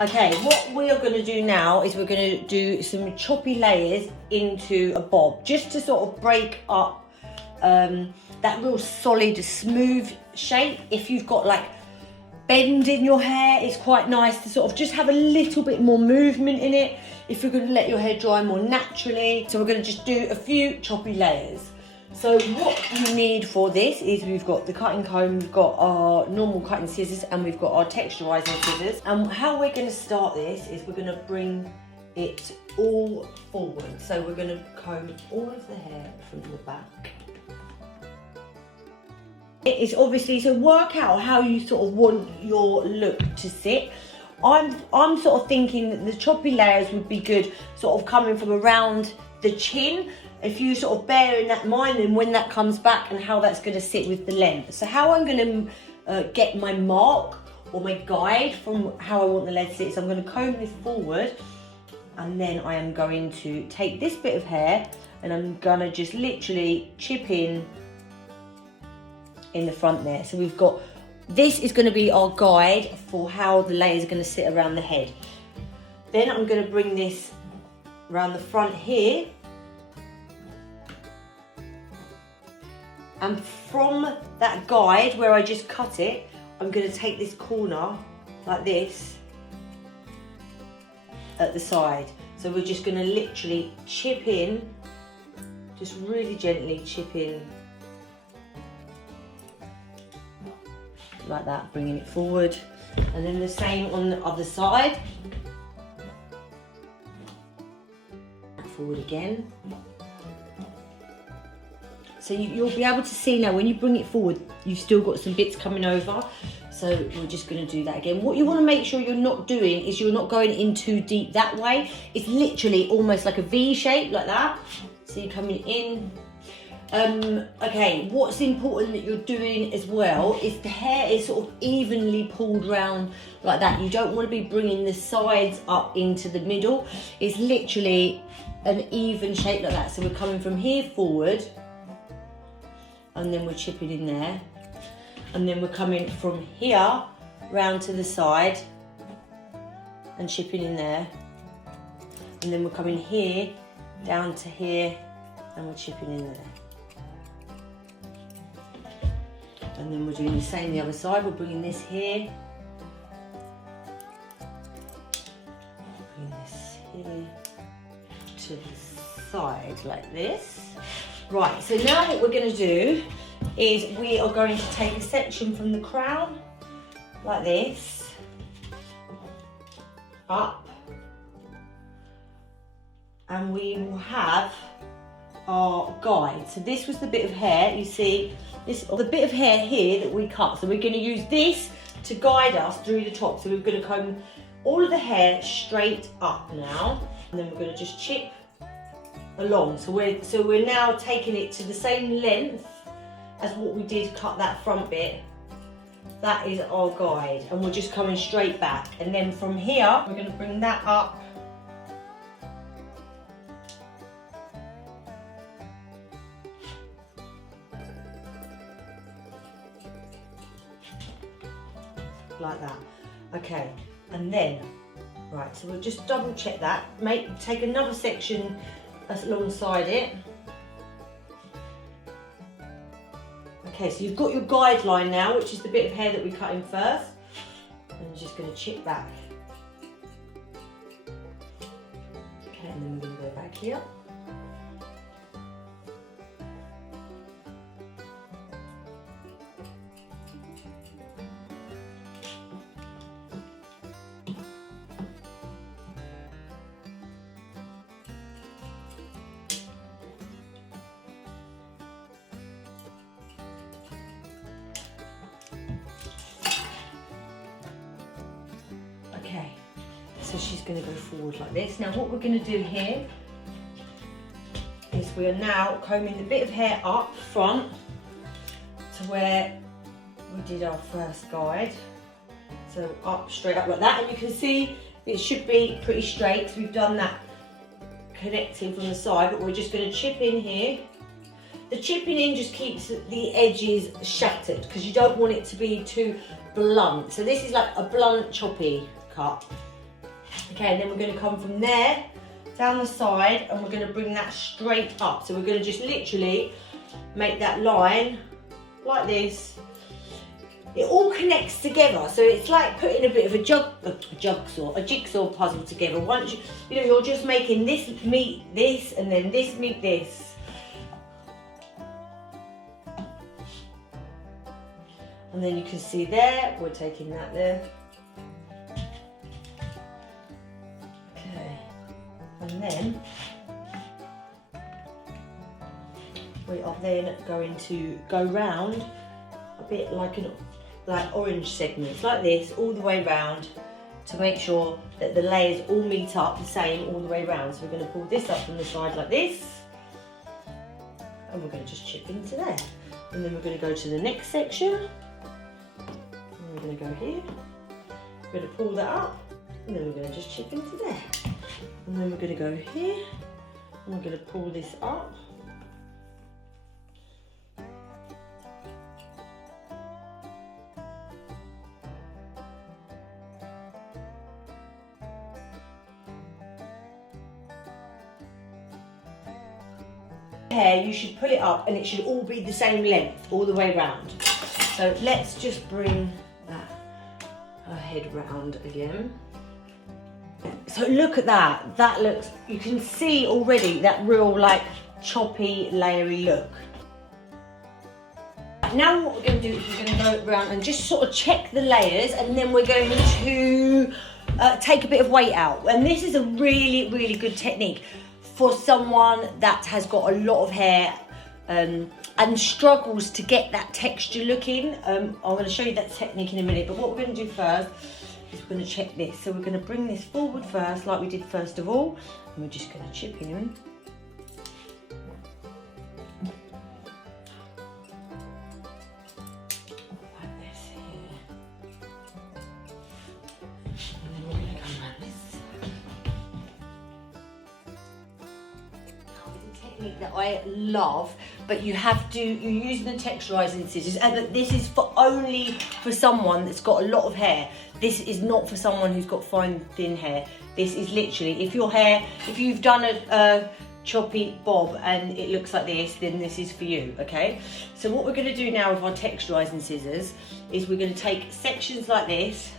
Okay, what we are going to do now is we're going to do some choppy layers into a bob, just to sort of break up that real solid, smooth shape. If you've got like bend in your hair, it's quite nice to sort of just have a little bit more movement in it if you're going to let your hair dry more naturally. So we're going to just do a few choppy layers. So what you need for this is we've got the cutting comb, we've got our normal cutting scissors, and we've got our texturizing scissors. And how we're going to start this is we're going to bring it all forward. So we're going to comb all of the hair from the back. It is obviously, so work out how you sort of want your look to sit. I'm sort of thinking that the choppy layers would be good sort of coming from around the chin. If you sort of bear in that mind, and when that comes back and how that's going to sit with the length. So how I'm going to get my mark or my guide from how I want the lead to sit is I'm going to comb this forward, and then I am going to take this bit of hair and I'm going to just literally chip in the front there. So we've got, this is going to be our guide for how the layers are going to sit around the head. Then I'm going to bring this around the front here. And from that guide where I just cut it, I'm going to take this corner like this at the side. So we're just going to literally chip in, just really gently chip in like that, bringing it forward. And then the same on the other side. Forward again. So you'll be able to see now when you bring it forward, you've still got some bits coming over. So we're just going to do that again. What you want to make sure you're not doing is you're not going in too deep that way. It's literally almost like a V shape, like that. So you're coming in. Okay, what's important that you're doing as well is the hair is sort of evenly pulled round like that. You don't want to be bringing the sides up into the middle. It's literally an even shape like that. So we're coming from here forward, and then we're chipping in there, and then we're coming from here round to the side and chipping in there, and then we're coming here down to here and we're chipping in there. And then we're doing the same the other side. We're bringing this here, bring this here to the side like this. Right, so now what we're going to do is we are going to take a section from the crown like this, up, and we will have our guide. So this was the bit of hair, you see, this the bit of hair here that we cut. So we're going to use this to guide us through the top. So we're going to comb all of the hair straight up now, and then we're going to just chip along. So we're now taking it to the same length as what we did cut that front bit. That is our guide, and we're just coming straight back. And then from here, we're going to bring that up. Like that. Okay, and then, right, so we'll just double check that. Take another section alongside it. Okay, so you've got your guideline now, which is the bit of hair that we cut in first. And you're just going to chip back. Okay, and then we're going to go back here. Okay, so she's going to go forward like this. Now what we're going to do here is we are now combing the bit of hair up front to where we did our first guide. So up, straight up like that, and you can see it should be pretty straight. So we've done that connecting from the side, but we're just going to chip in here. The chipping in just keeps the edges shattered because you don't want it to be too blunt. So this is like a blunt choppy cut. Okay, and then we're going to come from there down the side and we're going to bring that straight up. So we're going to just literally make that line like this. It all connects together, so it's like putting a bit of a jigsaw puzzle together. Once you know, you're just making this meet this and then this meet this. And then you can see there, we're taking that there. Okay, and then we are then going to go round a bit like orange segments, like this, all the way round, to make sure that the layers all meet up the same all the way round. So we're going to pull this up from the side like this, and we're going to just chip into there. And then we're going to go to the next section, and we're going to go here, we're going to pull that up, and then we're going to just chip into there. And then we're going to go here, and we're going to pull this up. Hair, you should pull it up and it should all be the same length all the way round. So let's just bring her head round again. So look at that, that looks, you can see already that real like choppy, layery look. Now what we're going to do is we're going to go around and just sort of check the layers, and then we're going to take a bit of weight out. And this is a really, really good technique for someone that has got a lot of hair and struggles to get that texture looking. I'm going to show you that technique in a minute, but what we're going to do first is we're going to check this. So we're going to bring this forward first, like we did first of all, and we're just going to chip in. Like this here. And then we're going to come around this side. Technique that I love, but you're using the texturizing scissors, and this is only for someone that's got a lot of hair. This is not for someone who's got fine thin hair. This is literally, if you've done a choppy bob and it looks like this, then this is for you. Okay, so what we're going to do now with our texturizing scissors is we're going to take sections like this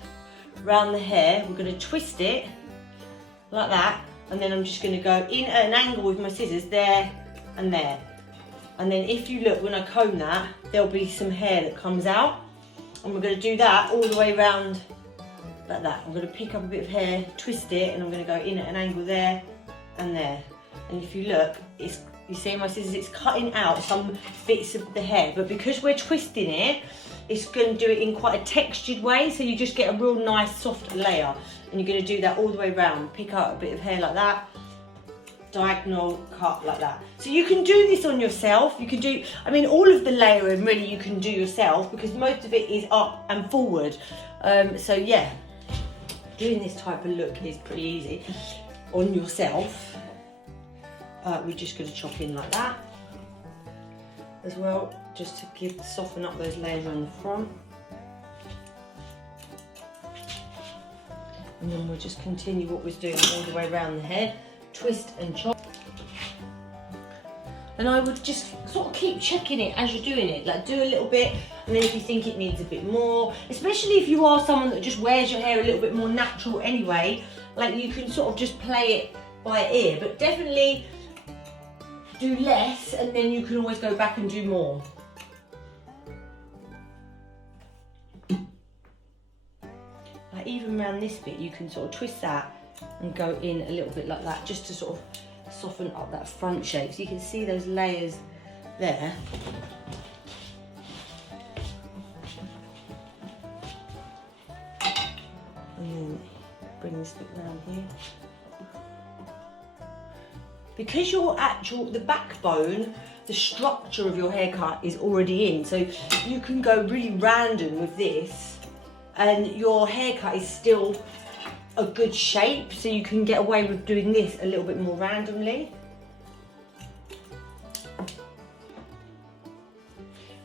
around the hair, we're going to twist it like that. And then I'm just going to go in at an angle with my scissors there and there. And then if you look, when I comb that, there'll be some hair that comes out. And we're going to do that all the way around like that. I'm going to pick up a bit of hair, twist it, and I'm going to go in at an angle there and there. And if you look, you see my scissors, it's cutting out some bits of the hair. But because we're twisting it, it's going to do it in quite a textured way. So you just get a real nice soft layer. And you're going to do that all the way around. Pick out a bit of hair like that, diagonal cut like that. So you can do this on yourself. You can do, I mean, all of the layering really you can do yourself, because most of it is up and forward. So yeah, doing this type of look is pretty easy on yourself. We're just going to chop in like that as well, just to soften up those layers on the front. And then we'll just continue what we're doing all the way around the hair, twist and chop. And I would just sort of keep checking it as you're doing it, like do a little bit, and then if you think it needs a bit more, especially if you are someone that just wears your hair a little bit more natural anyway, like you can sort of just play it by ear, but definitely do less, and then you can always go back and do more. Like even around this bit, you can sort of twist that and go in a little bit like that, just to sort of soften up that front shape. So you can see those layers there. And then bring this bit round here. Because the backbone, the structure of your haircut is already in, so you can go really random with this, and your haircut is still a good shape, so you can get away with doing this a little bit more randomly.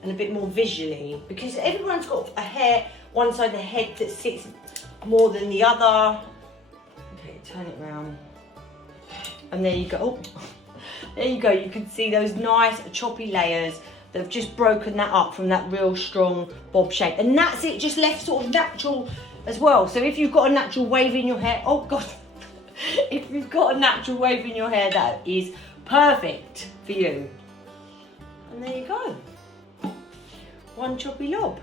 And a bit more visually, because everyone's got a hair, one side of the head that sits more than the other. Okay, turn it around. And there you go. Oh, there you go. You can see those nice choppy layers that have just broken that up from that real strong bob shape. And that's it, just left sort of natural as well. So if you've got a natural wave in your hair, oh God, if you've got a natural wave in your hair, that is perfect for you. And there you go. One choppy lob.